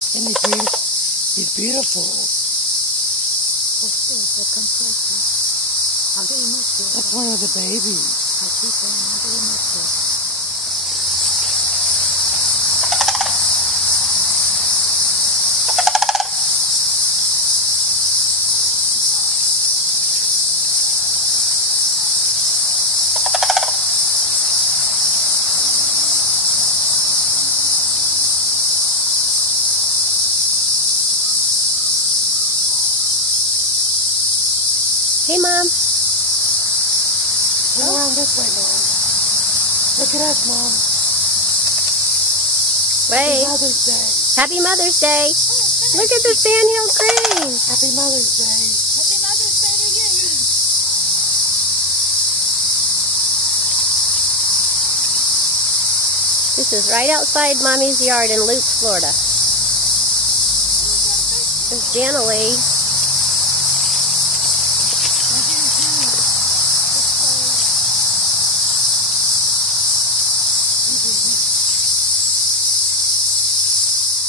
Isn't he beautiful? He's beautiful. Come closer. I'll get him up there. That's one of the babies. I'll keep him. I'll get him up there. Hey, Mom. Turn around this way, Mom. Look at us, Mom. Wait. Happy Mother's Day. Happy Mother's Day. Look at the sandhill crane. Happy Mother's Day. Happy Mother's Day to you. This is right outside Mommy's yard in Loop, Florida. There's Jana Lee.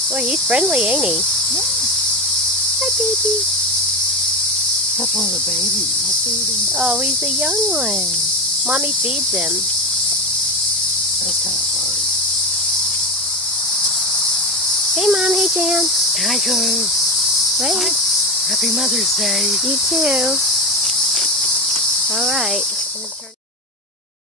Boy, he's friendly, ain't he? Yeah. Hi, baby. That's one of the babies. I feed him. Oh, he's a young one. Mommy feeds him. That's kind of hard. Hey, Mom. Hey, Jan. Can I go? Wait. Happy Mother's Day. You too. All right.